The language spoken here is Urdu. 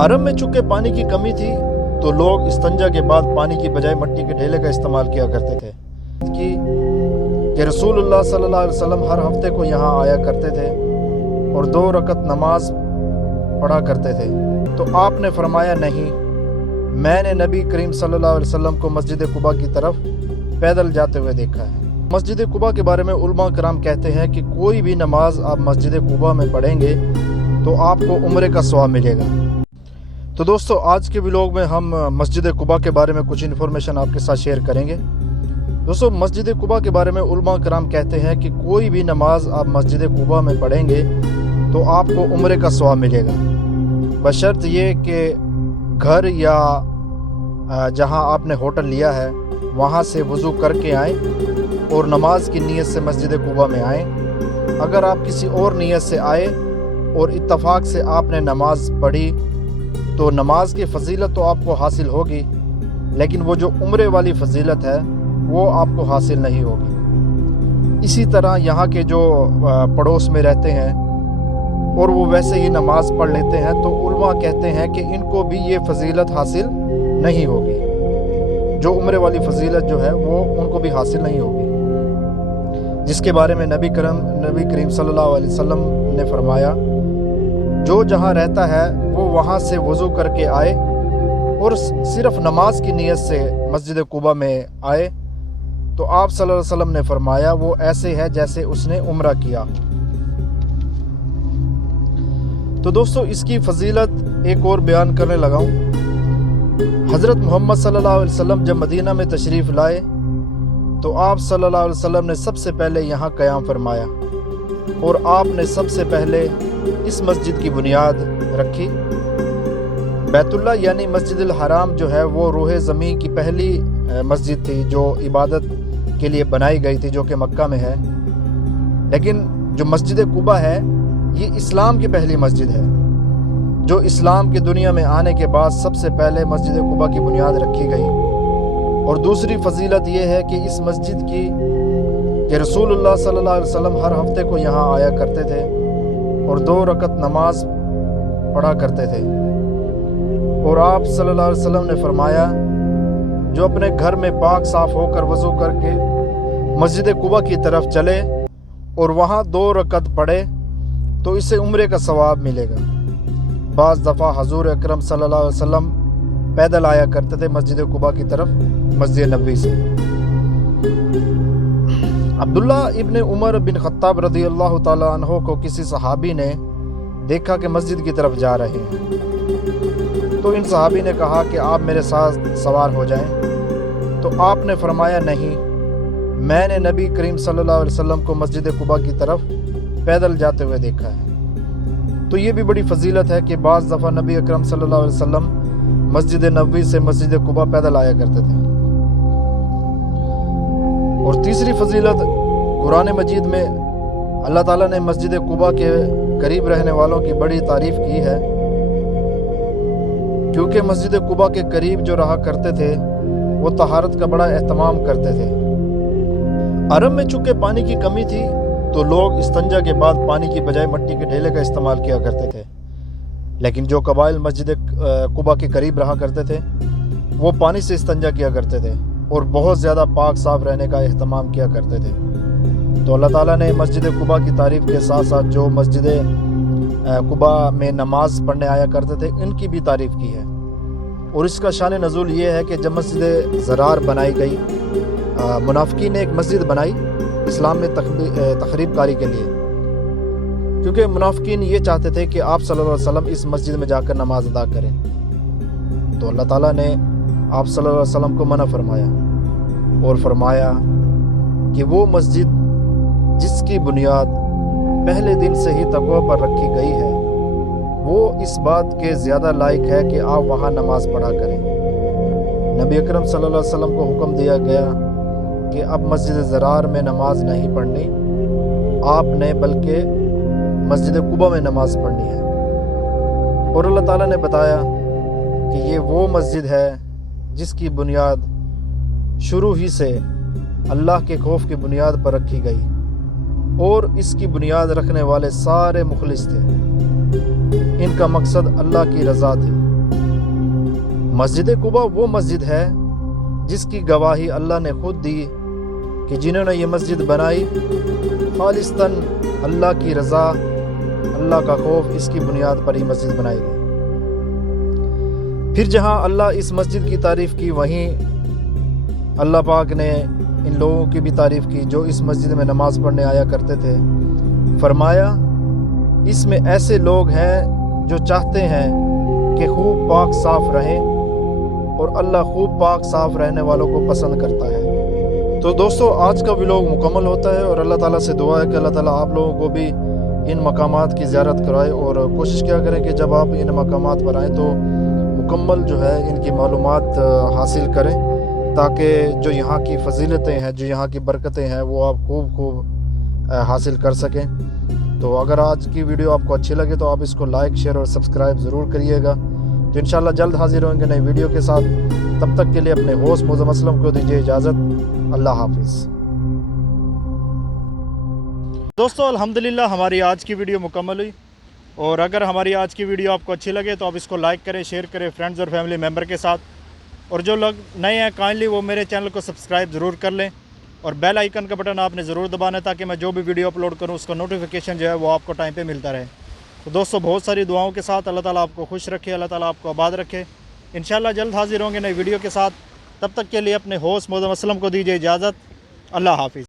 عرب میں چونکہ پانی کی کمی تھی تو لوگ استنجا کے بعد پانی کی بجائے مٹی کے ڈھیلے کا استعمال کیا کرتے تھے کہ رسول اللہ صلی اللہ علیہ وسلم ہر ہفتے کو یہاں آیا کرتے تھے اور 2 رکعت نماز پڑھا کرتے تھے، تو آپ نے فرمایا نہیں، میں نے نبی کریم صلی اللہ علیہ وسلم کو مسجد قباء کی طرف پیدل جاتے ہوئے دیکھا ہے۔ مسجد قباء کے بارے میں علماء کرام کہتے ہیں کہ کوئی بھی نماز آپ مسجد قباء میں پڑھیں گے تو آپ کو عمرے کا ثواب ملے گا۔ تو دوستو، آج کے ویلاگ میں ہم مسجد قباء کے بارے میں کچھ انفارمیشن آپ کے ساتھ شیئر کریں گے۔ دوستو، مسجد قباء کے بارے میں علماء کرام کہتے ہیں کہ کوئی بھی نماز آپ مسجد قباء میں پڑھیں گے تو آپ کو عمرے کا ثواب ملے گا، بشرط یہ کہ گھر یا جہاں آپ نے ہوٹل لیا ہے وہاں سے وضو کر کے آئیں اور نماز کی نیت سے مسجد قباء میں آئیں۔ اگر آپ کسی اور نیت سے آئے اور اتفاق سے آپ نے نماز پڑھی تو نماز کی فضیلت تو آپ کو حاصل ہوگی، لیکن وہ جو عمرے والی فضیلت ہے وہ آپ کو حاصل نہیں ہوگی۔ اسی طرح یہاں کے جو پڑوس میں رہتے ہیں اور وہ ویسے ہی نماز پڑھ لیتے ہیں تو علماء کہتے ہیں کہ ان کو بھی یہ فضیلت حاصل نہیں ہوگی، جو عمرے والی فضیلت جو ہے وہ ان کو بھی حاصل نہیں ہوگی، جس کے بارے میں نبی کریم صلی اللہ علیہ وسلم نے فرمایا، جو جہاں رہتا ہے وہ وہاں سے وضو کر کے آئے اور صرف نماز کی نیت سے مسجد قباء میں آئے تو آپ صلی اللہ علیہ وسلم نے فرمایا وہ ایسے ہے جیسے اس نے عمرہ کیا۔ تو دوستو، اس کی فضیلت ایک اور بیان کرنے لگا ہوں۔ حضرت محمد صلی اللہ علیہ وسلم جب مدینہ میں تشریف لائے تو آپ صلی اللہ علیہ وسلم نے سب سے پہلے یہاں قیام فرمایا اور آپ نے سب سے پہلے اس مسجد کی بنیاد رکھی۔ بیت اللہ یعنی مسجد الحرام جو ہے وہ روح زمین کی پہلی مسجد تھی جو عبادت کے لیے بنائی گئی تھی، جو کہ مکہ میں ہے، لیکن جو مسجد قباء ہے یہ اسلام کی پہلی مسجد ہے، جو اسلام کی دنیا میں آنے کے بعد سب سے پہلے مسجد قباء کی بنیاد رکھی گئی۔ اور دوسری فضیلت یہ ہے کہ اس مسجد کی کہ رسول اللہ صلی اللہ علیہ وسلم ہر ہفتے کو یہاں آیا کرتے تھے اور 2 رکعت نماز پڑھا کرتے تھے، اور آپ صلی اللہ علیہ وسلم نے فرمایا جو اپنے گھر میں پاک صاف ہو کر وضو کر کے مسجد قباء کی طرف چلے اور وہاں 2 رکعت پڑھے تو اسے عمرے کا ثواب ملے گا۔ بعض دفعہ حضور اکرم صلی اللہ علیہ وسلم پیدل آیا کرتے تھے مسجد قباء کی طرف مسجد نبوی سے۔ عبداللہ ابن عمر بن خطاب رضی اللہ تعالیٰ عنہ کو کسی صحابی نے دیکھا کہ مسجد کی طرف جا رہے ہیں، تو ان صحابی نے کہا کہ آپ میرے ساتھ سوار ہو جائیں، تو آپ نے فرمایا نہیں، میں نے نبی کریم صلی اللہ علیہ وسلم کو مسجد قباء کی طرف پیدل جاتے ہوئے دیکھا ہے۔ تو یہ بھی بڑی فضیلت ہے کہ بعض دفعہ نبی اکرم صلی اللہ علیہ وسلم مسجد نبوی سے مسجد قباء پیدل آیا کرتے تھے۔ اور تیسری فضیلت، قرآن مجید میں اللہ تعالیٰ نے مسجد قباء کے قریب رہنے والوں کی بڑی تعریف کی ہے، کیونکہ مسجد قباء کے قریب جو رہا کرتے تھے وہ طہارت کا بڑا اہتمام کرتے تھے۔ عرب میں چونکہ پانی کی کمی تھی تو لوگ استنجا کے بعد پانی کی بجائے مٹی کے ڈھیلے کا استعمال کیا کرتے تھے، لیکن جو قبائل مسجد قباء کے قریب رہا کرتے تھے وہ پانی سے استنجا کیا کرتے تھے اور بہت زیادہ پاک صاف رہنے کا اہتمام کیا کرتے تھے۔ تو اللہ تعالیٰ نے مسجد قباء کی تعریف کے ساتھ ساتھ جو مسجد قباء میں نماز پڑھنے آیا کرتے تھے ان کی بھی تعریف کی ہے۔ اور اس کا شان نزول یہ ہے کہ جب مسجد ضرار بنائی گئی، منافقین نے ایک مسجد بنائی اسلام میں تخریب کاری کے لیے، کیونکہ منافقین یہ چاہتے تھے کہ آپ صلی اللہ علیہ وسلم اس مسجد میں جا کر نماز ادا کریں، تو اللہ تعالیٰ نے آپ صلی اللہ علیہ وسلم کو منع فرمایا اور فرمایا کہ وہ مسجد جس کی بنیاد پہلے دن سے ہی تقوی پر رکھی گئی ہے وہ اس بات کے زیادہ لائق ہے کہ آپ وہاں نماز پڑھا کریں۔ نبی اکرم صلی اللہ علیہ وسلم کو حکم دیا گیا کہ اب مسجد ضرار میں نماز نہیں پڑھنی، آپ نے بلکہ مسجد قباء میں نماز پڑھنی ہے۔ اور اللہ تعالیٰ نے بتایا کہ یہ وہ مسجد ہے جس کی بنیاد شروع ہی سے اللہ کے خوف کی بنیاد پر رکھی گئی، اور اس کی بنیاد رکھنے والے سارے مخلص تھے، ان کا مقصد اللہ کی رضا تھی۔ مسجد قباء وہ مسجد ہے جس کی گواہی اللہ نے خود دی کہ جنہوں نے یہ مسجد بنائی خالصتاً اللہ کی رضا، اللہ کا خوف، اس کی بنیاد پر یہ مسجد بنائی گئی۔ پھر جہاں اللہ اس مسجد کی تعریف کی، وہیں اللہ پاک نے ان لوگوں کی بھی تعریف کی جو اس مسجد میں نماز پڑھنے آیا کرتے تھے۔ فرمایا اس میں ایسے لوگ ہیں جو چاہتے ہیں کہ خوب پاک صاف رہیں، اور اللہ خوب پاک صاف رہنے والوں کو پسند کرتا ہے۔ تو دوستو آج کا ولاگ مکمل ہوتا ہے، اور اللہ تعالیٰ سے دعا ہے کہ اللہ تعالیٰ آپ لوگوں کو بھی ان مقامات کی زیارت کرائے، اور کوشش کیا کریں کہ جب آپ ان مقامات پر آئیں تو مکمل جو ہے ان کی معلومات حاصل کریں، تاکہ جو یہاں کی فضیلتیں ہیں، جو یہاں کی برکتیں ہیں، وہ آپ خوب حاصل کر سکیں۔ تو اگر آج کی ویڈیو آپ کو اچھی لگے تو آپ اس کو لائک، شیئر اور سبسکرائب ضرور کریے گا۔ تو انشاءاللہ جلد حاضر ہوں گے نئی ویڈیو کے ساتھ، تب تک کے لیے اپنے ہوسٹ معظم اسلم کو دیجیے اجازت۔ اللہ حافظ۔ دوستو الحمدللہ ہماری آج کی ویڈیو مکمل ہوئی، اور اگر ہماری آج کی ویڈیو آپ کو اچھی لگے تو آپ اس کو لائک کریں، شیئر کریں فرینڈز اور فیملی ممبر کے ساتھ، اور جو لوگ نئے ہیں کائنڈلی وہ میرے چینل کو سبسکرائب ضرور کر لیں، اور بیل آئیکن کا بٹن آپ نے ضرور دبانا ہے تاکہ میں جو بھی ویڈیو اپلوڈ کروں اس کا نوٹیفیکیشن جو ہے وہ آپ کو ٹائم پہ ملتا رہے۔ تو دوستو بہت ساری دعاؤں کے ساتھ اللہ تعالیٰ آپ کو خوش رکھے، اللہ تعالیٰ آپ کو آباد رکھے۔ انشاءاللہ جلد حاضر ہوں گے نئی ویڈیو کے ساتھ، تب تک کے لیے اپنے ہوسٹ معظم اسلم کو دیجیے اجازت۔ اللہ حافظ۔